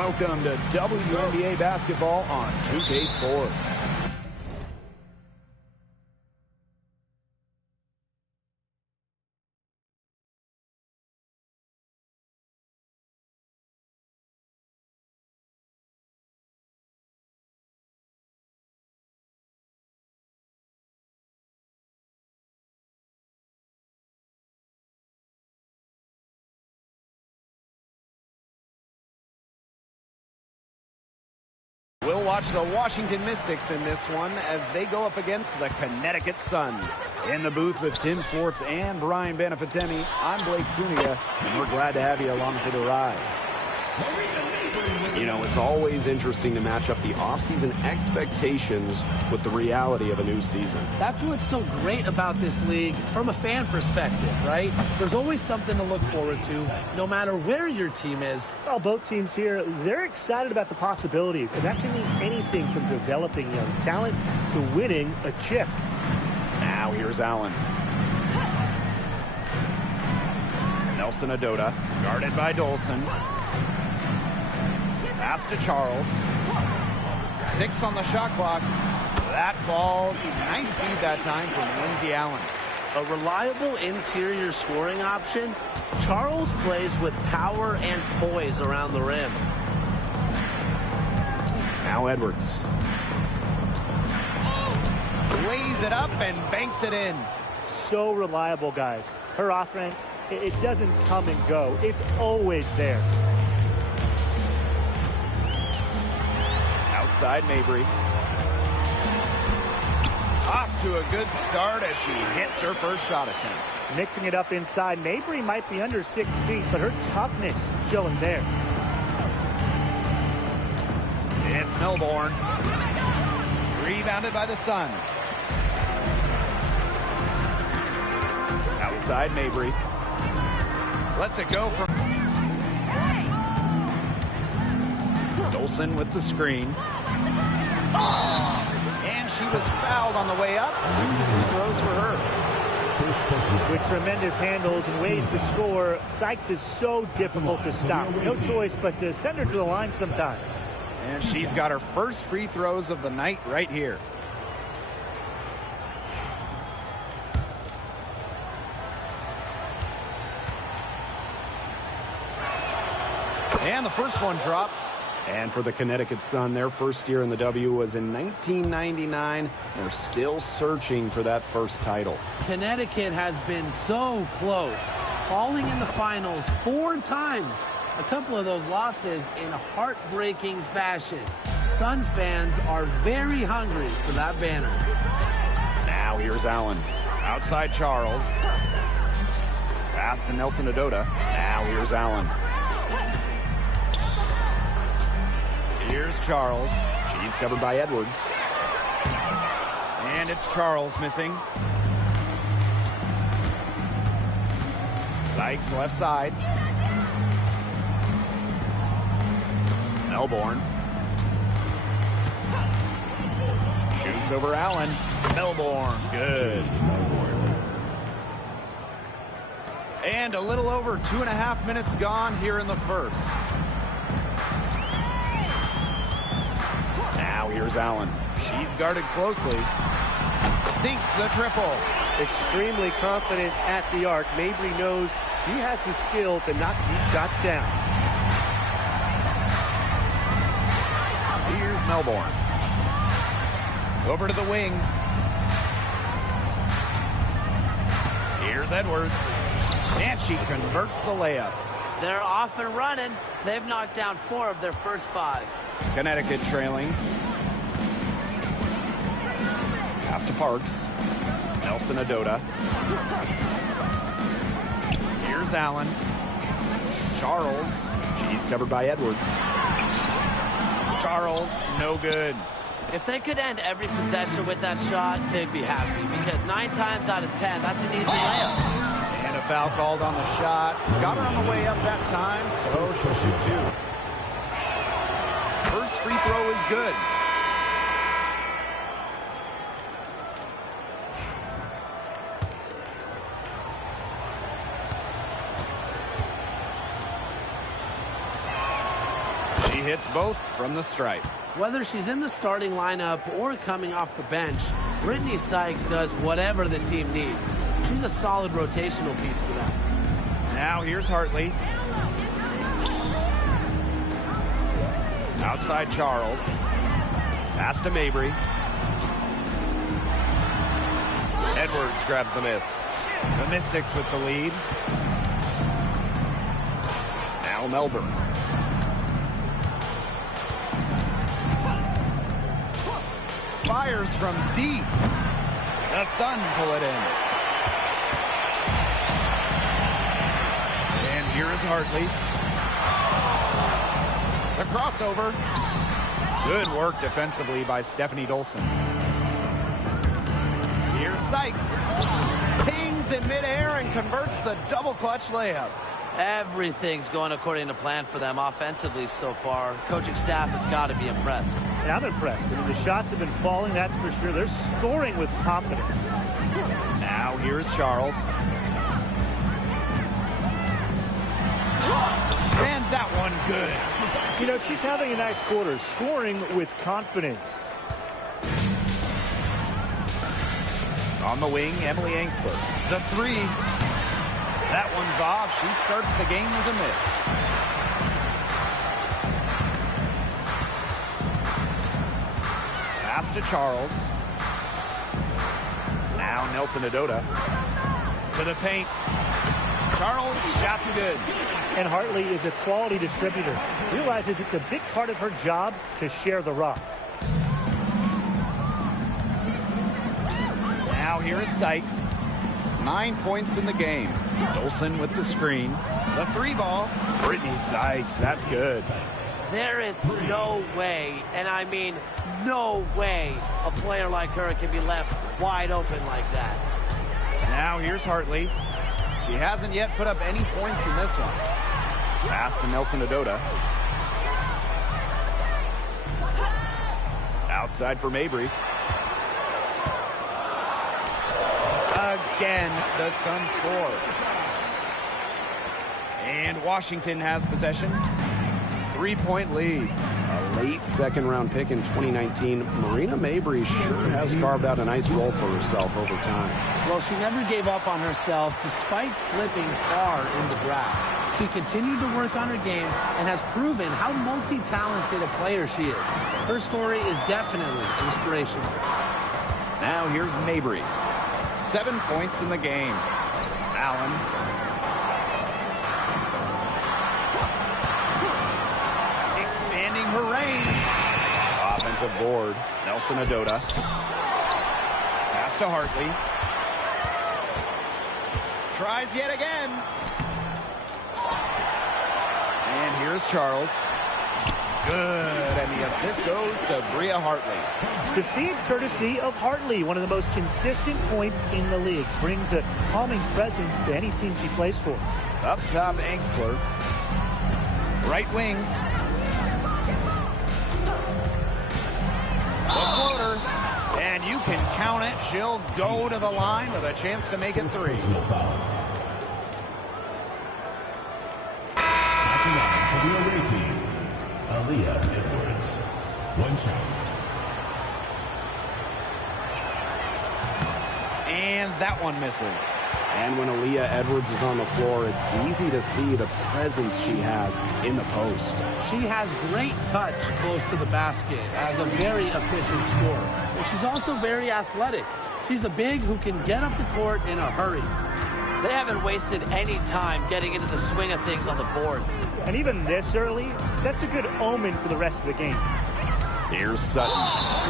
Welcome to WNBA basketball on 2K Sports. We'll watch the Washington Mystics in this one as they go up against the Connecticut Sun. In the booth with Tim Schwartz and Brian Benefatemi, I'm Blake Suniga, and we're glad to have you along for the ride. You know, it's always interesting to match up the offseason expectations with the reality of a new season. That's what's so great about this league from a fan perspective, right? There's always something to look forward to, no matter where your team is. Well, both teams here, they're excited about the possibilities, and that can mean anything from developing young talent to winning a chip. Now here's Allen. Nelson Adota, guarded by Dolson. Pass to Charles. 6 on the shot clock. That falls. Nice feed that time from Lindsey Allen. A reliable interior scoring option. Charles plays with power and poise around the rim. Now Edwards. Lays it up and banks it in. So reliable, guys. Her offense, it doesn't come and go. It's always there. Outside Mabry. Off to a good start as she hits her first shot attempt. Mixing it up inside. Mabry might be under 6 feet, but her toughness showing there. It's Melbourne. Rebounded by the Sun. Outside Mabry. Lets it go from Dolson with the screen. And she was fouled on the way up. 2 free throws for her. With tremendous handles and ways to score, Sykes is so difficult to stop. No choice but to send her to the line sometimes. And she's got her first free throws of the night right here. And the first one drops. And for the Connecticut Sun, their first year in the W was in 1999. They're still searching for that first title. Connecticut has been so close, falling in the finals 4 times. A couple of those losses in heartbreaking fashion. Sun fans are very hungry for that banner. Now here's Allen. Outside Charles. Pass to Nelson Adota. Now here's Allen. Here's Charles. She's covered by Edwards. And it's Charles missing. Sykes left side. Melbourne. Shoots over Allen. Melbourne. Good. And a little over 2.5 minutes gone here in the first. Now here's Allen. She's guarded closely. Sinks the triple. Extremely confident at the arc. Mabry knows she has the skill to knock these shots down. Here's Melbourne. Over to the wing. Here's Edwards. And she converts the layup. They're off and running. They've knocked down 4 of their first 5. Connecticut trailing. Pass to Parks. Nelson Adota. Here's Allen. Charles. She's covered by Edwards. Charles, no good. If they could end every possession with that shot, they'd be happy because 9 times out of 10, that's an easy layup. And a foul called on the shot. Got her on the way up that time, so she'll shoot 2. First free throw is good. She hits both from the stripe. Whether she's in the starting lineup or coming off the bench, Brittany Sykes does whatever the team needs. She's a solid rotational piece for them. Now here's Hartley. Outside Charles. Pass to Mabry. Edwards grabs the miss. The Mystics with the lead. Now Melbourne. Fires from deep. The Sun pull it in. And here is Hartley. The crossover. Good work defensively by Stephanie Dolson. Here's Sykes. Pings in midair and converts the double clutch layup. Everything's going according to plan for them offensively so far. Coaching staff has got to be impressed. And I'm impressed. I mean, the shots have been falling, that's for sure. They're scoring with confidence. Now here's Charles. And that one good. You know, she's having a nice quarter, scoring with confidence. On the wing, Emily Angsler. The three. That one's off. She starts the game with a miss. Pass to Charles. Now Nelson Adota. To the paint. Charles, shot's good. And Hartley is a quality distributor. Realizes it's a big part of her job to share the rock. Now here is Sykes. 9 points in the game. Dolson with the screen. The three ball. Brittany Sykes, that's good. There is no way, and I mean no way, a player like her can be left wide open like that. Now here's Hartley. She hasn't yet put up any points in this one. Pass to Nelson Adota. Outside for Mabry. Again, the Suns score. And Washington has possession. 3-point lead. A late second-round pick in 2019, Marina Mabry sure has carved out a nice role for herself over time. Well, she never gave up on herself despite slipping far in the draft. She continued to work on her game and has proven how multi-talented a player she is. Her story is definitely inspirational. Now here's Mabry. 7 points in the game. Allen. Expanding her range. Offensive board. Nelson Adota. Pass to Hartley. Tries yet again. And here's Charles. Good, and the assist goes to Bria Hartley. The feed courtesy of Hartley, one of the most consistent points in the league. Brings a calming presence to any team she plays for. Up top, Angsler. Right wing. The floater. And you can count it. She'll go to the line with a chance to make it three. For the away team, Aaliyah Edwards. One shot. And that one misses. And when Aaliyah Edwards is on the floor, it's easy to see the presence she has in the post. She has great touch close to the basket as a very efficient scorer. And she's also very athletic. She's a big who can get up the court in a hurry. They haven't wasted any time getting into the swing of things on the boards. And even this early, that's a good omen for the rest of the game. Here's Sutton.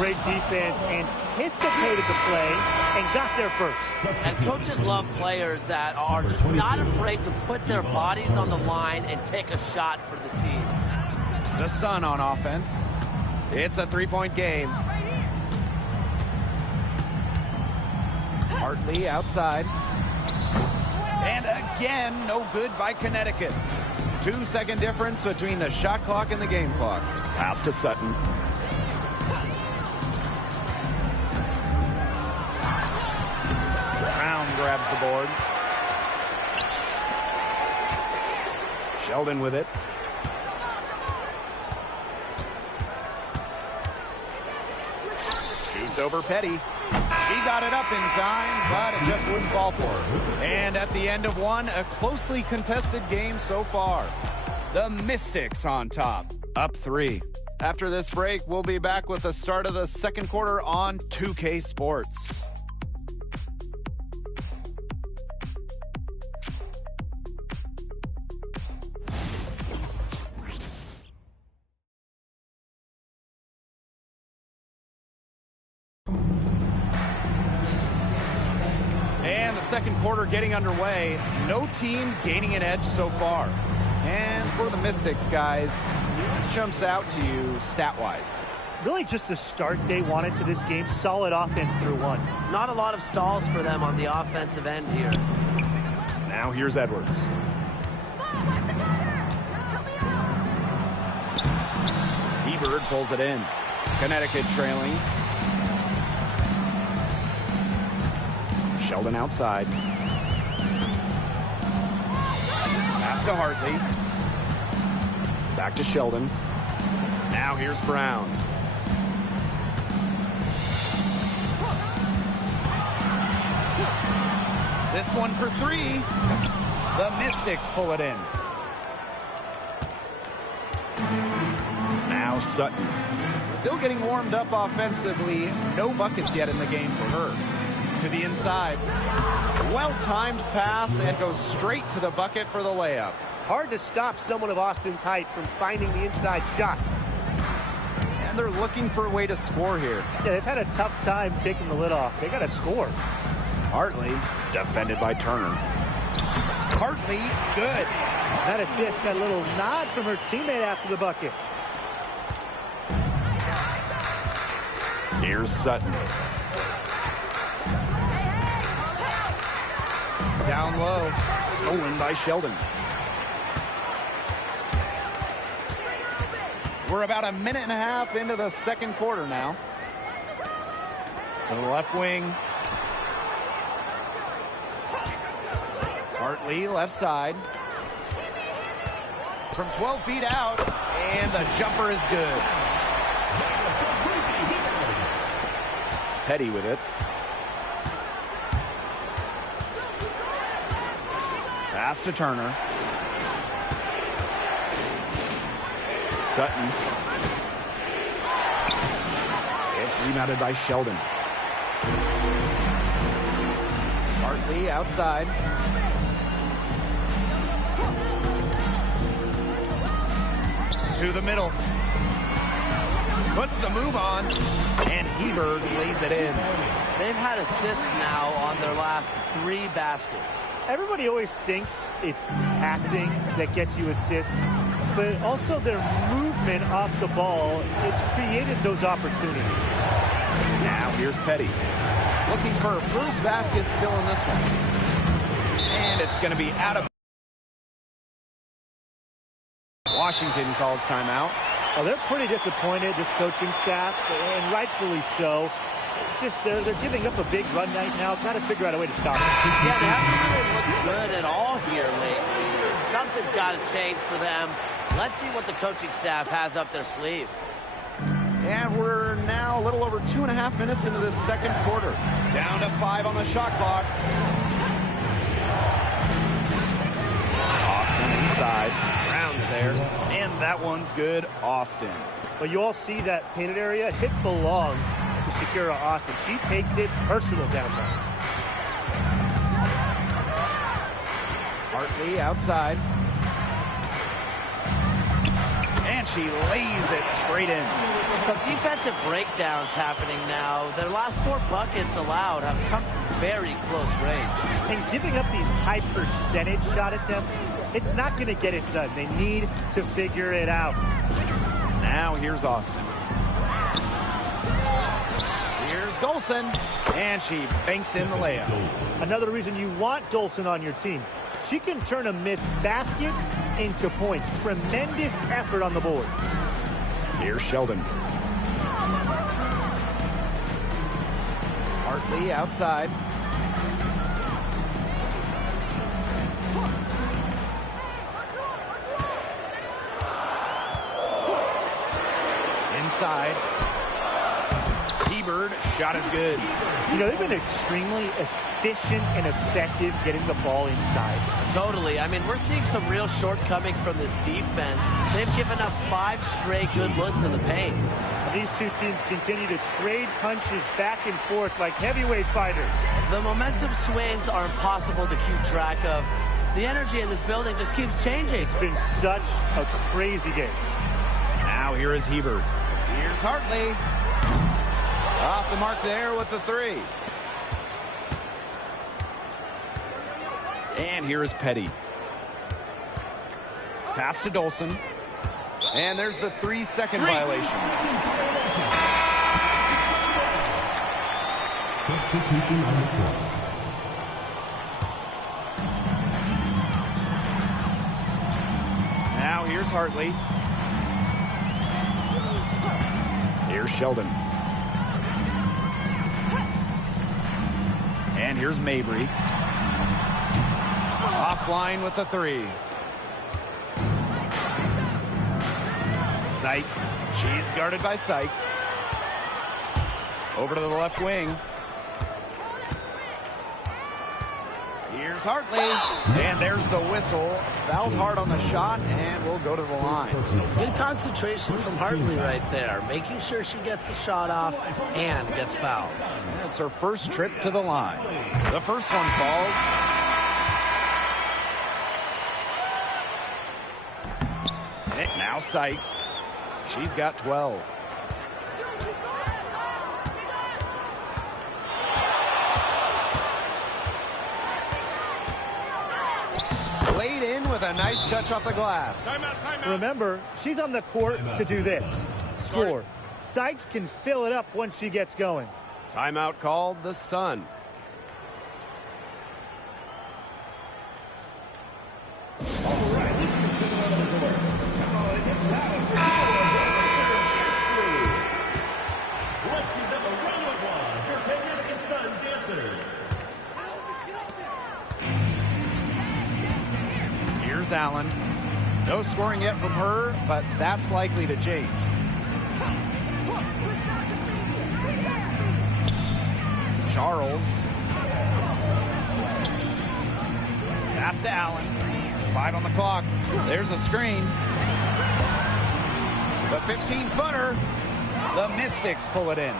Great defense, anticipated the play, and got there first. And coaches love players that are just not afraid to put their bodies on the line and take a shot for the team. The Sun on offense. It's a three-point game. Hartley outside. And again, no good by Connecticut. 2-second difference between the shot clock and the game clock. Pass to Sutton. Brown grabs the board. Sheldon with it. It's over Petty. She got it up in time, but it just wouldn't fall for her. And at the end of one, a closely contested game so far. The Mystics on top, up 3. After this break, we'll be back with the start of the second quarter on 2K Sports. And the second quarter getting underway. No team gaining an edge so far. And for the Mystics, guys, what jumps out to you stat-wise? Really just the start they wanted to this game. Solid offense through one. Not a lot of stalls for them on the offensive end here. Now here's Edwards. Hebert pulls it in. Connecticut trailing. Sheldon outside. Pass to Hartley. Back to Sheldon. Now here's Brown. This one for 3. The Mystics pull it in. Now Sutton. Still getting warmed up offensively. No buckets yet in the game for her. To the inside. Well-timed pass and goes straight to the bucket for the layup. Hard to stop someone of Austin's height from finding the inside shot. And they're looking for a way to score here. Yeah, they've had a tough time taking the lid off. They got to score. Hartley, Defended by Turner. Hartley, good. That assist got a little nod from her teammate after the bucket. Here's Sutton. Down low. Stolen by Sheldon. We're about a minute and a half into the second quarter now. To the left wing. Hartley, left side. From 12 feet out, and the jumper is good. Petty with it. Pass to Turner. Sutton. It's rebounded by Sheldon. Hartley outside. To the middle. Puts the move on, and Hebert lays it in. They've had assists now on their last 3 baskets. Everybody always thinks it's passing that gets you assists, but also their movement off the ball, it's created those opportunities. Now here's Petty. Looking for her first basket still in this one. And it's going to be out of... Washington calls timeout. Oh, they're pretty disappointed, this coaching staff, and rightfully so. Just they're giving up a big run right now. Got to figure out a way to stop it. Yeah, they haven't really looked good at all here lately. Something's got to change for them. Let's see what the coaching staff has up their sleeve. And we're now a little over 2.5 minutes into this second quarter. Down to 5 on the shot clock. Austin inside. Brown's there. And that one's good. Austin. But you all see that painted area. Hit belongs to Shakira Austin. She takes it personal down there. Hartley outside. And she lays it straight in. Some defensive breakdowns happening now. Their last 4 buckets allowed have come from very close range. And giving up these high percentage shot attempts, it's not going to get it done. They need to figure it out. Now here's Austin. Here's Dolson. And she banks in the layup. Another reason you want Dolson on your team. She can turn a missed basket into points. Tremendous effort on the boards. Here's Sheldon. Hartley outside. Inside. Hebert, shot is good. You know, they've been extremely efficient and effective getting the ball inside. Totally. I mean, we're seeing some real shortcomings from this defense. They've given up 5 straight good looks in the paint. These two teams continue to trade punches back and forth like heavyweight fighters. The momentum swings are impossible to keep track of. The energy in this building just keeps changing. It's been such a crazy game. Now here is Hebert. Here's Hartley. Off the mark there with the 3. And here is Petty. Pass to Dolson. And there's the 3-second violation. Substitution on the court. Now here's Hartley. Here's Sheldon. And here's Mabry. Offline with the 3. Sykes. She's guarded by Sykes. Over to the left wing. Here's Hartley. And there's the whistle. Fouled hard on the shot, and we'll go to the line. Good concentration from Hartley right there, making sure she gets the shot off and gets fouled. It's her first trip to the line. The first one falls. Now Sykes. She's got 12. Laid in with a nice touch off the glass. Timeout. Remember, she's on the court to do this. Score. Sykes can fill it up once she gets going. Timeout called the Sun. Let's give them a round of applause for Connecticut Sun dancers. Here's Allen. No scoring yet from her, but that's likely to change. Charles. Pass to Allen. 5 on the clock. There's a screen. The 15-footer. The Mystics pull it in.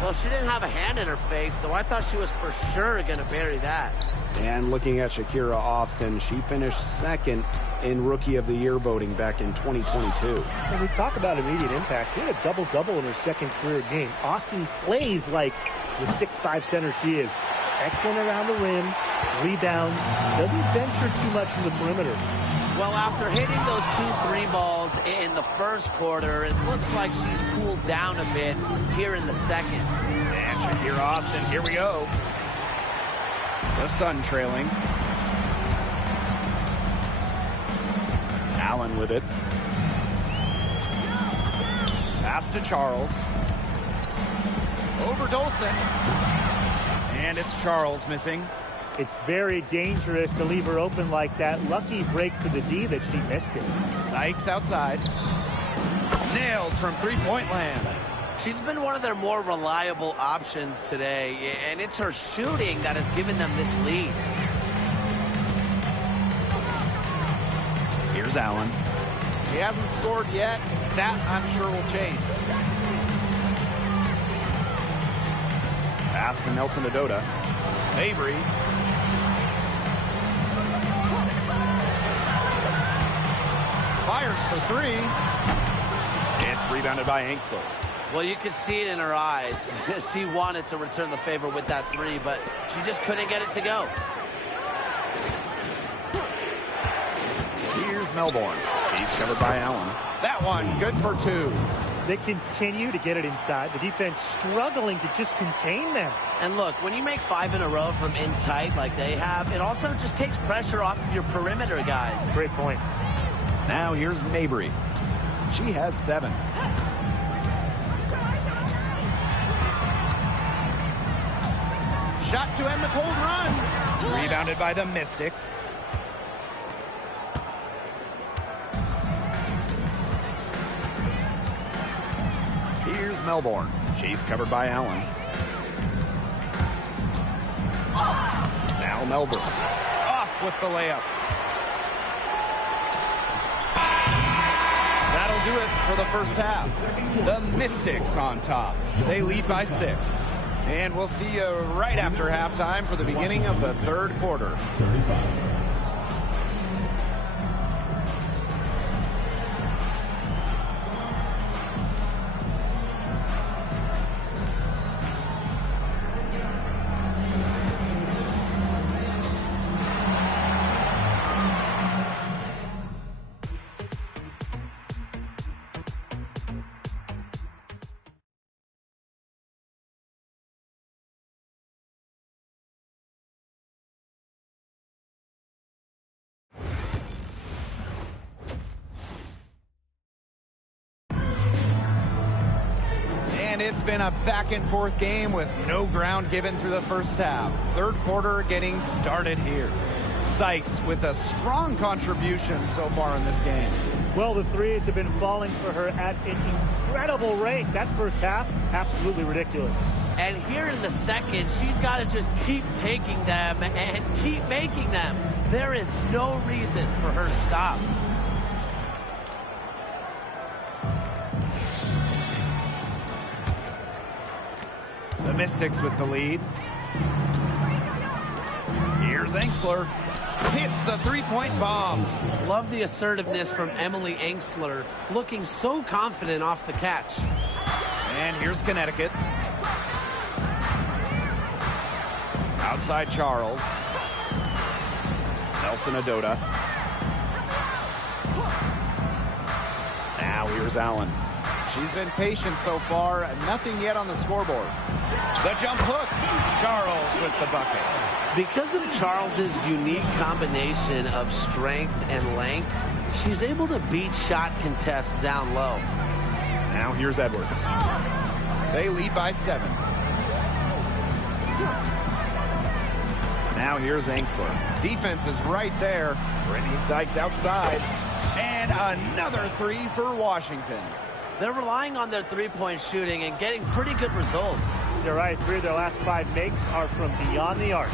Well, she didn't have a hand in her face, so I thought she was for sure going to bury that. And looking at Shakira Austin, she finished second in Rookie of the Year voting back in 2022. When we talk about immediate impact, she had a double-double in her second career game. Austin plays like the 6'5" center she is. Excellent around the rim, rebounds, doesn't venture too much from the perimeter. Well, after hitting those 2 3 balls in the first quarter, it looks like she's cooled down a bit here in the second. And Shakira Austin, here we go. The Sun trailing. Allen with it. Pass to Charles. Over Dolson. And it's Charles missing. It's very dangerous to leave her open like that. Lucky break for the D that she missed it. Sykes outside. Nailed from three-point land. She's been one of their more reliable options today, and it's her shooting that has given them this lead. Here's Allen. He hasn't scored yet. That, I'm sure, will change. Pass to Nelson Adota. Mabry. Fires for 3. It's rebounded by Ainsley. Well, you could see it in her eyes. She wanted to return the favor with that 3, but she just couldn't get it to go. Here's Melbourne. She's covered by Allen. That one, good for 2. They continue to get it inside. The defense struggling to just contain them. And look, when you make 5 in a row from in tight like they have, it also just takes pressure off of your perimeter guys. Great point. Now here's Mabry. She has 7. Shot to end the cold run. Rebounded by the Mystics. Here's Melbourne. She's covered by Allen. Now Melbourne. Off with the layup. That'll do it for the first half. The Mystics on top. They lead by 6. And we'll see you right after halftime for the beginning of the third quarter. 35. It's been a back-and-forth game with no ground given through the first half. Third quarter getting started here. Sykes with a strong contribution so far in this game. Well, the threes have been falling for her at an incredible rate. That first half, absolutely ridiculous. And here in the second, she's got to just keep taking them and keep making them. There is no reason for her to stop. The Mystics with the lead. Here's Engsler. Hits the three-point bomb. Love the assertiveness from Emily Engsler, looking so confident off the catch. And here's Connecticut. Outside Charles. Nelson Adota. Now here's Allen. She's been patient so far. Nothing yet on the scoreboard. The jump hook. Charles with the bucket. Because of Charles's unique combination of strength and length, she's able to beat shot contests down low. Now here's Edwards. They lead by 7. Now here's Engsler. Defense is right there. Brittany Sykes outside. And another 3 for Washington. They're relying on their three-point shooting and getting pretty good results. You're right. 3 of their last 5 makes are from beyond the arc.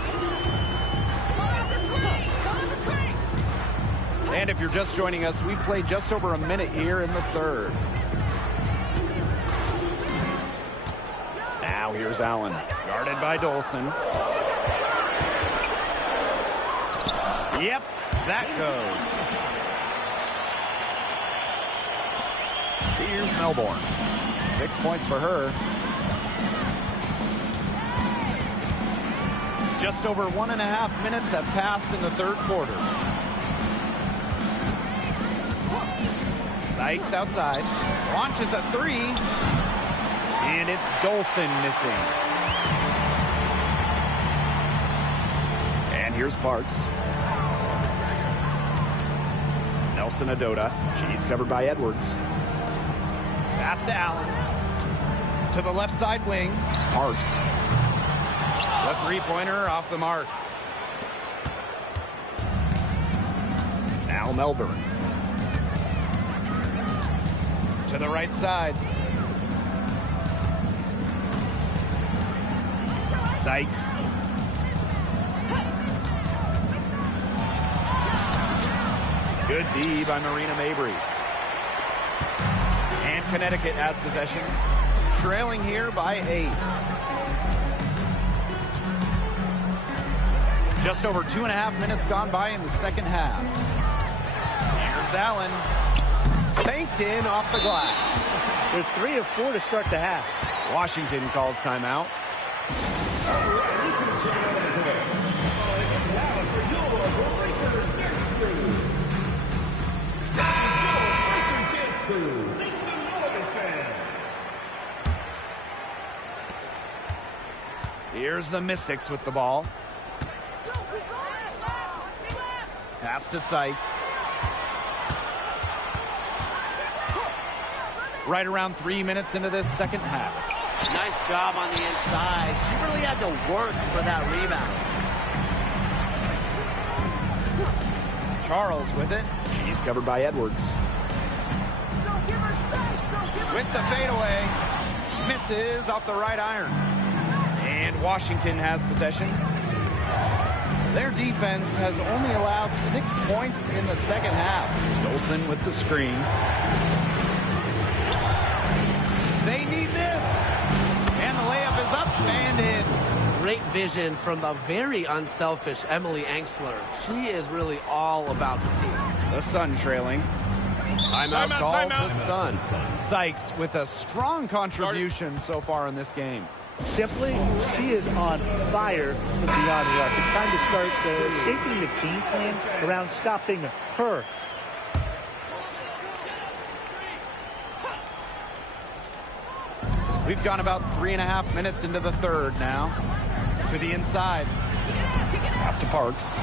And if you're just joining us, we've played just over a minute here in the third. Now here's Allen. Guarded by Dolson. Yep, that goes. Here's Melbourne. 6 points for her. Just over 1.5 minutes have passed in the third quarter. Sykes outside. Launches a 3. And it's Dolson missing. And here's Parks. Nelson Adota. She's covered by Edwards. Pass to Allen. To the left side wing. Parks. The three-pointer off the mark. Now Melbourne. To the right side. Sykes. Good D by Marina Mabry. And Connecticut has possession. Trailing here by 8. Just over 2.5 minutes gone by in the second half. Here's Allen. Banked in off the glass. They're 3 of 4 to start the half. Washington calls timeout. Here's the Mystics with the ball. Pass to Sykes. Right around 3 minutes into this second half. Nice job on the inside. She really had to work for that rebound. Charles with it. She's covered by Edwards. With the fadeaway. Misses off the right iron. And Washington has possession. Their defense has only allowed 6 points in the second half. Dolson with the screen. They need this. And the layup is up and in. Great vision from the very unselfish Emily Angsler. She is really all about the team. The Sun trailing. Timeout call to Sun. Sykes with a strong contribution so far in this game. Simply, she is on fire from beyond the arc. It's time to start shaping the game plan around stopping her. We've gone about 3.5 minutes into the third now. To the inside. Pass to Parks.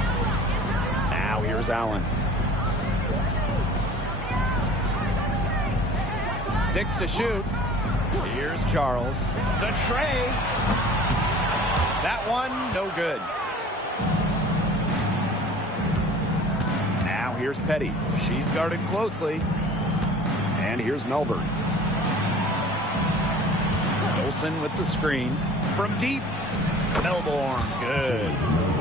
Now here's Allen. 6 to shoot. Here's Charles. The tray. That one, no good. Now here's Petty. She's guarded closely. And here's Melbourne. Olsen with the screen. From deep. Melbourne, good.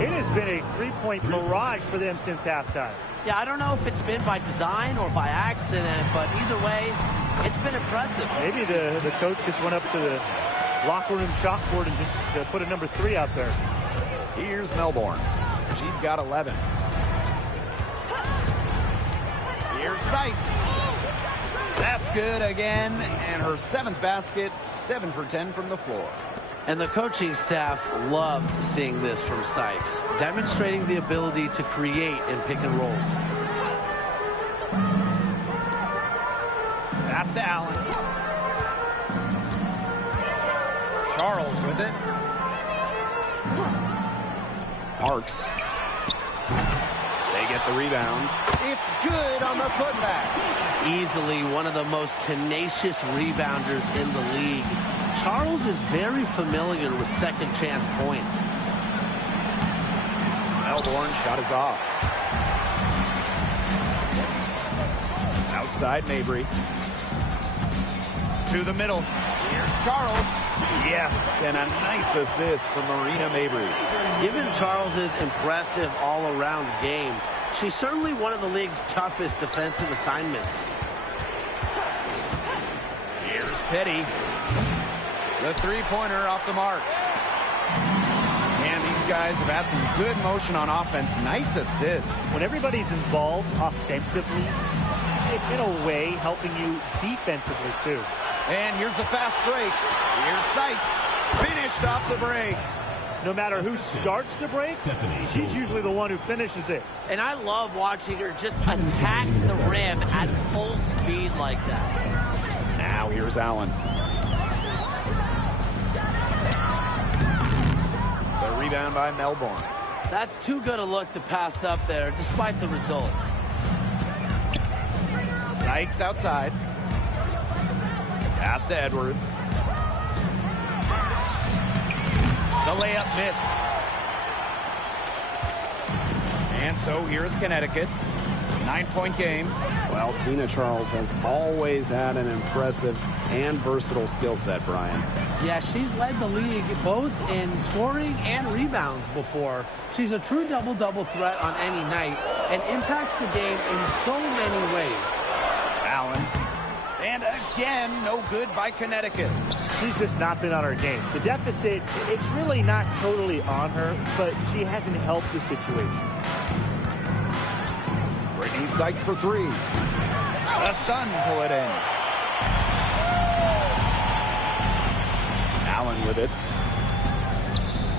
It has been a three-point barrage for them since halftime. Yeah, I don't know if it's been by design or by accident, but either way, it's been impressive. Maybe the coach just went up to the locker room chalkboard and just put a number 3 out there. Here's Melbourne. She's got 11. Here's Sykes. That's good again. And her 7th basket, 7 for 10 from the floor. And the coaching staff loves seeing this from Sykes, demonstrating the ability to create in pick and rolls. Pass to Allen. Charles with it. Parks. They get the rebound. It's good on the putback. Easily one of the most tenacious rebounders in the league. Charles is very familiar with second chance points. Melbourne shot is off. Outside Mabry. To the middle. Here's Charles. Yes, and a nice assist from Marina Mabry. Given Charles's impressive all-around game, she's certainly one of the league's toughest defensive assignments. Here's Petty. The three-pointer off the mark. And these guys have had some good motion on offense. Nice assists. When everybody's involved offensively, it's in a way helping you defensively too. And here's the fast break. Here's Sykes. Finished off the break. No matter who starts the break, she's usually the one who finishes it. And I love watching her just attack the rim at full speed like that. Now here's Allen. The rebound by Melbourne. That's too good a look to pass up there, despite the result. Sykes outside. Pass to Edwards. The layup missed. And so here's Connecticut. 9-point game. Well, Tina Charles has always had an impressive and versatile skill set, Brian. Yeah, she's led the league both in scoring and rebounds before. She's a true double-double threat on any night and impacts the game in so many ways. Allen. And again, no good by Connecticut. She's just not been on her game. The deficit, it's really not totally on her, but she hasn't helped the situation. Brittany Sykes for 3. The Sun pull it in. Allen with it.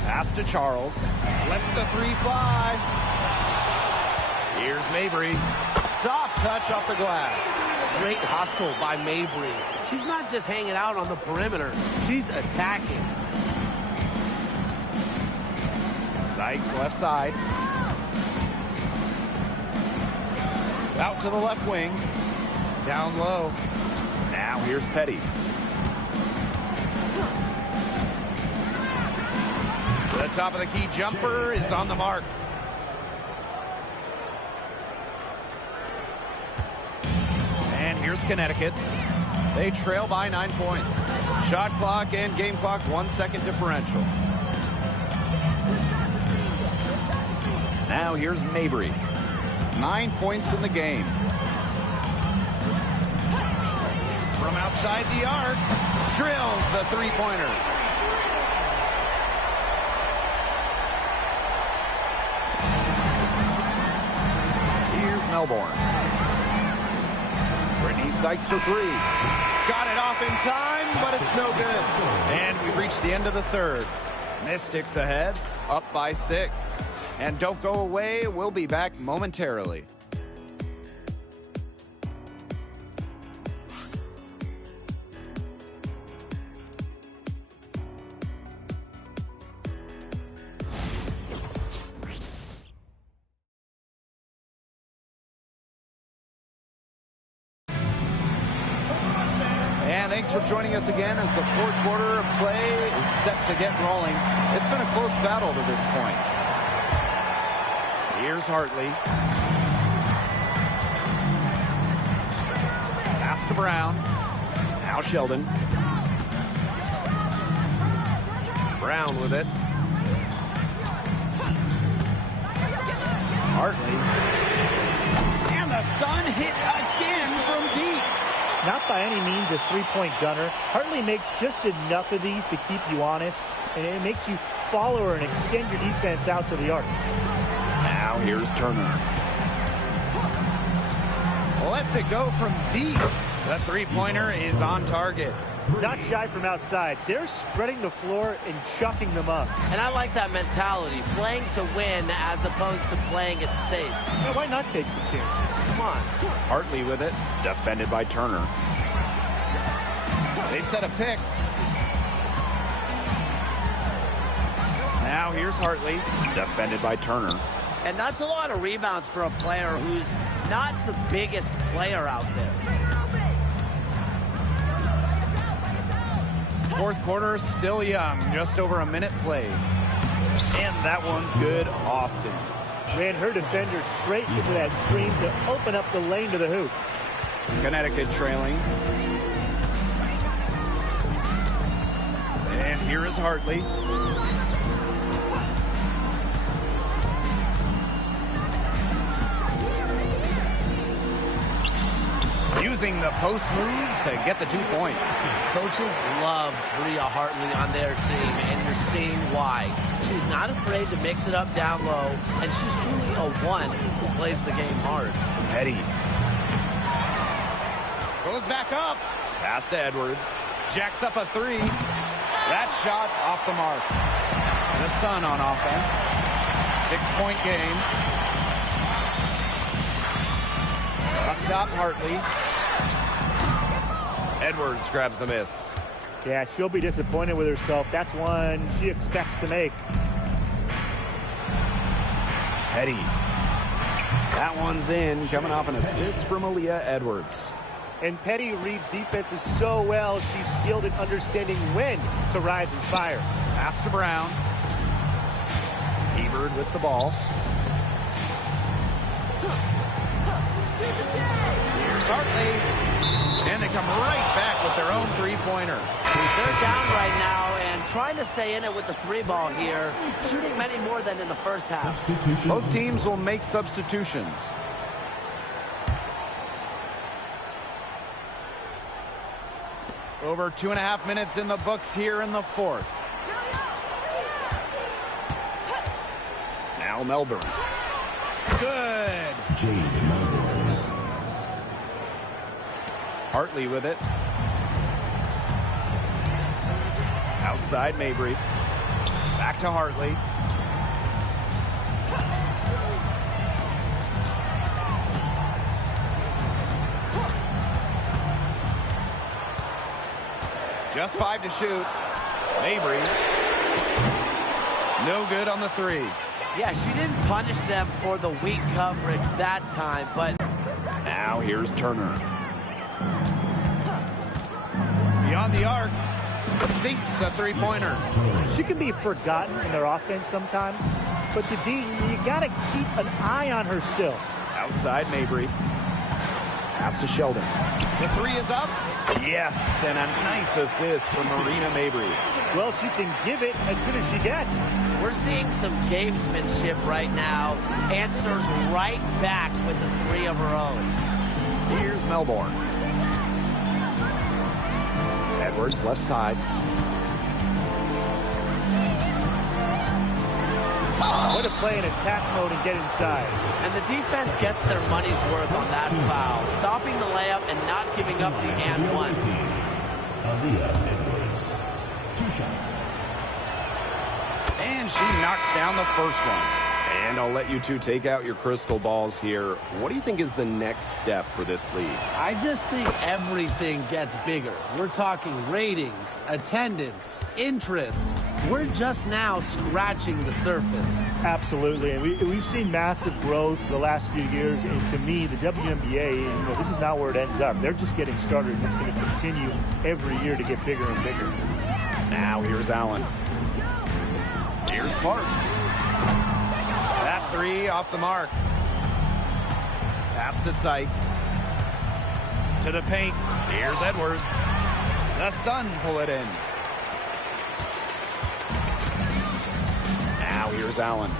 Pass to Charles. Lets the 3 fly. Here's Mabry. Soft touch off the glass. Great hustle by Mabry. She's not just hanging out on the perimeter. She's attacking. Sykes left side. Out to the left wing. Down low. Now here's Petty. The top of the key jumper is on the mark. And here's Connecticut. They trail by 9 points. Shot clock and game clock, 1 second differential. Now here's Mabry. 9 points in the game. From outside the arc, drills the three-pointer. Here's Melbourne. Brittany Sykes for three. Got it off in time, but it's no good. And we've reached the end of the third. Mystics ahead, up by 6. And don't go away, we'll be back momentarily. And thanks for joining us again as the fourth quarter of play is set to get rolling. It's been a close battle to this point. Here's Hartley. Pass to Brown. Now Sheldon. Brown with it. Hartley. And the Sun hit again from deep. Not by any means a three-point gunner. Hartley makes just enough of these to keep you honest, and it makes you follow her and extend your defense out to the arc. Now here's Turner. Lets it go from deep. The three-pointer is on target. Not shy from outside. They're spreading the floor and chucking them up. And I like that mentality, playing to win as opposed to playing it safe. Well, why not take some chances? Come on. Hartley with it, defended by Turner. They set a pick. Now here's Hartley, defended by Turner. And that's a lot of rebounds for a player who's not the biggest player out there. Fourth quarter still young, just over a minute played. And that one's good, Austin. Ran her defender straight into that screen to open up the lane to the hoop. Connecticut trailing. And here is Hartley. Using the post moves to get the 2 points. Coaches love Bria Hartley on their team, and you're seeing why. She's not afraid to mix it up down low, and she's truly a one who plays the game hard. Petty. Goes back up. Pass to Edwards. Jacks up a three. That shot off the mark. The Sun on offense. 6-point game. Up top, Hartley. Edwards grabs the miss. Yeah, she'll be disappointed with herself. That's one she expects to make. Petty. That one's in, coming off an assist from Aaliyah Edwards. And Petty reads defenses so well, she's skilled at understanding when to rise and fire. Pass to Brown. Hebert with the ball. Here's Hartley. And they come right back with their own three-pointer. They're down right now and trying to stay in it with the three ball here, shooting many more than in the first half. Both teams will make substitutions. Over 2.5 minutes in the books here in the fourth. Now Melbourne. Good. Jade Melbourne. Hartley with it. Outside Mabry. Back to Hartley. Just 5 to shoot. Mabry. No good on the three. Yeah, she didn't punish them for the weak coverage that time, but now here's Turner. Beyond the arc. Sinks a three-pointer. She can be forgotten in their offense sometimes, but the D, you got to keep an eye on her still. Outside Mabry. Pass to Sheldon. The three is up. Yes, and a nice assist from Marina Mabry. Well, she can give it as good as she gets. We're seeing some gamesmanship right now. Answers right back with the three of her own. Here's Melbourne. Edwards, left side. Way to play in attack mode and get inside. And the defense gets their money's worth on that foul, stopping the layup and not giving up the and one. Aaliyah Edwards. 2 shots. And she knocks down the first one. And I'll let you two take out your crystal balls here. What do you think is the next step for this league? I just think everything gets bigger. We're talking ratings, attendance, interest. We're just now scratching the surface. Absolutely, and we've seen massive growth the last few years, and to me, the WNBA, this is not where it ends up. They're just getting started, and it's going to continue every year to get bigger and bigger. Now here's Allen. Here's Parks. That three off the mark. Pass to Sykes. To the paint. Here's Edwards. The Sun pull it in. Now here's Allen.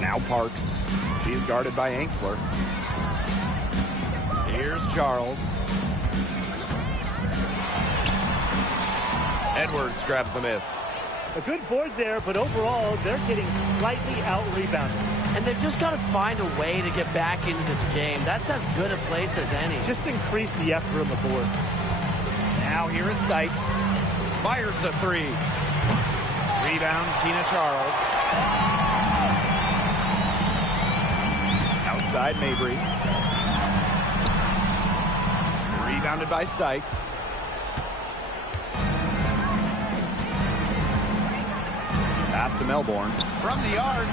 Now Parks. She's guarded by Angsler. Here's Charles. Edwards grabs the miss. A good board there, but overall, they're getting slightly out-rebounded. And they've just got to find a way to get back into this game. That's as good a place as any. Just increase the effort on the board. Now here is Sykes. Fires the three. Rebound, Tina Charles. Outside Mabry. Rebounded by Sykes. Pass to Melbourne. From the yard.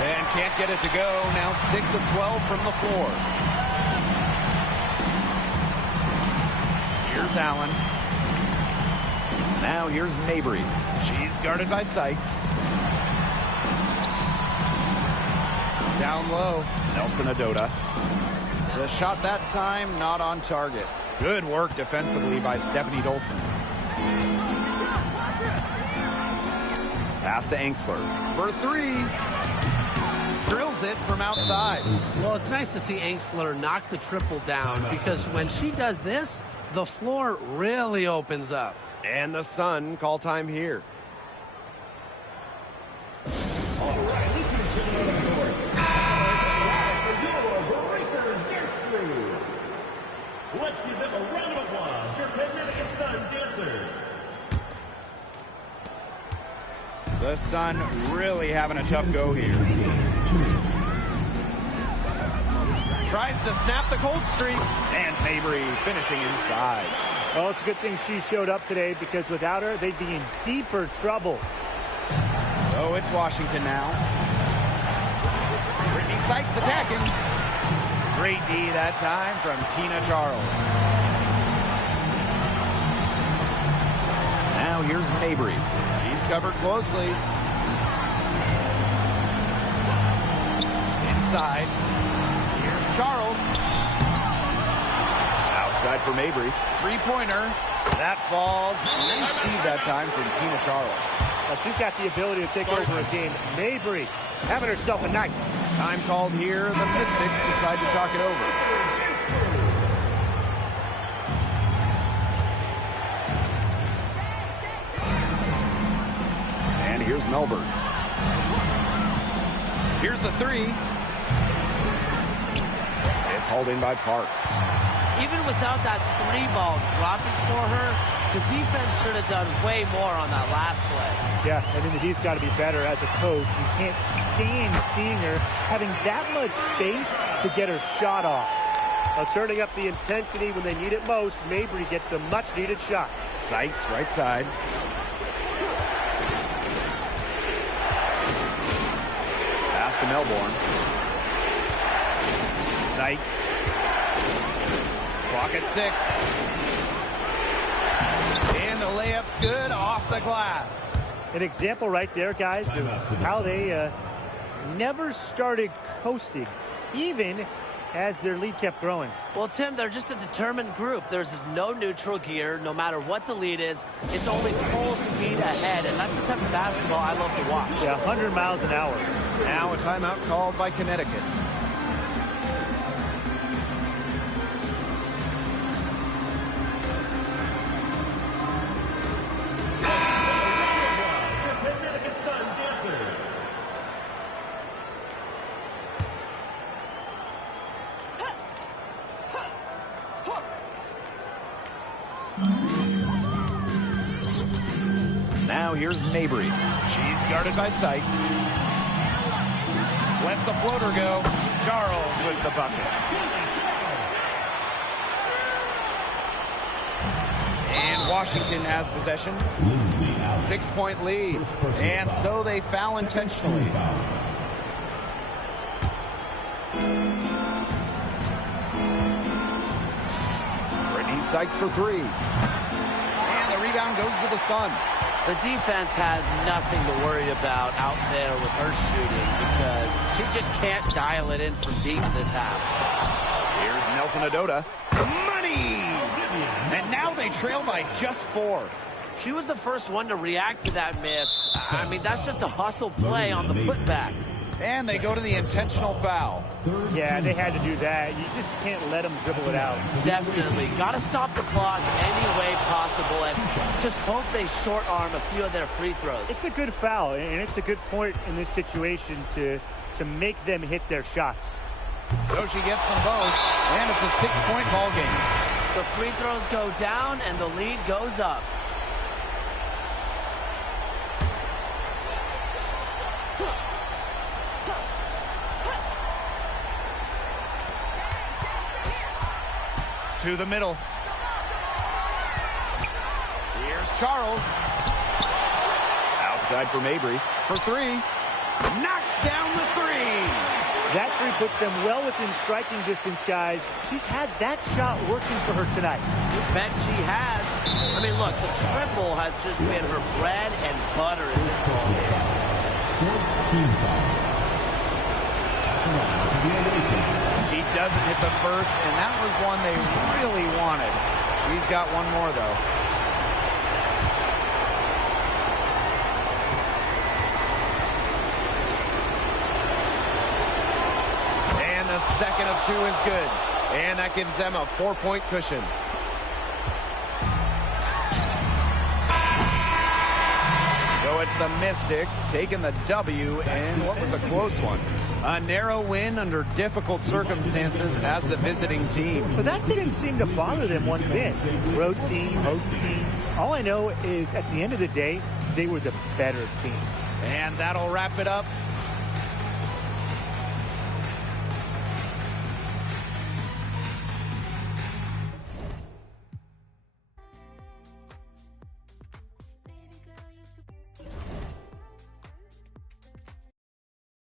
And can't get it to go. Now 6 of 12 from the floor. Here's Allen. Now here's Mabry. She's guarded by Sykes. Down low. Nelson Adota. The shot that time not on target. Good work defensively by Stephanie Dolson. Pass to Angsler for three. Drills it from outside. Well, it's nice to see Angsler knock the triple down because when she does this, the floor really opens up. And the Sun call time here. Let's give them a round of applause, your Connecticut Sun dancers. The Sun really having a tough go here. Tries to snap the cold streak. And Mabry finishing inside. Well, it's a good thing she showed up today because without her, they'd be in deeper trouble. So it's Washington now. Brittany Sykes attacking. Great D that time from Tina Charles. Now here's Mabry. He's covered closely. Inside. Here's Charles. Outside for Mabry. Three-pointer. That falls. Nice speed that time from Tina Charles. Well, she's got the ability to take over a game. Mabry having herself a night. Time called here. The Mystics decide to talk it over. And here's Melbourne. Here's the three. It's hauled in by Parks. Even without that three ball dropping for her, the defense should have done way more on that last play. Yeah, I think he's got to be better as a coach. You can't stand seeing her having that much space to get her shot off. Well, turning up the intensity when they need it most, Mabry gets the much-needed shot. Sykes, right side. Pass to Melbourne. Sykes. Clock at 6. And the layup's good off the glass. An example right there, guys, of how they never started coasting, even as their lead kept growing. Well, Tim, they're just a determined group. There's no neutral gear, no matter what the lead is. It's only full speed ahead, and that's the type of basketball I love to watch. Yeah, 100 miles an hour. Now a timeout called by Connecticut. Connecticut Sun dancers. Now here's Mabry. She's guarded by Sykes. Lets the floater go. Charles with the bucket. And Washington has possession. 6-point lead. And so they foul intentionally. Brittany Sykes for three. And the rebound goes to the Sun. The defense has nothing to worry about out there with her shooting because she just can't dial it in from deep this half. Here's Nelson Adota. Money! And now they trail by just 4. She was the first one to react to that miss. I mean, that's just a hustle play on the putback. And they go to the intentional foul. Yeah, they had to do that. You just can't let them dribble it out. Definitely. Got to stop the clock any way possible and just hope they short arm a few of their free throws. It's a good foul, and it's a good point in this situation to make them hit their shots. So she gets them both, and it's a 6-point ball game. The free throws go down, and the lead goes up. To the middle. Here's Charles. Outside for Mabry. For 3. Knocks down the 3. That 3 puts them well within striking distance, guys. She's had that shot working for her tonight. You bet she has. I mean, look, the triple has just been her bread and butter in this ball game. 14 foul. He doesn't hit the first, and that was one they really wanted. He's got one more, though. And the second of 2 is good. And that gives them a 4-point cushion. So it's the Mystics taking the W, and what was a close one. A narrow win under difficult circumstances as the visiting team. But that didn't seem to bother them one bit. Road team, host team. All I know is at the end of the day, they were the better team. And that'll wrap it up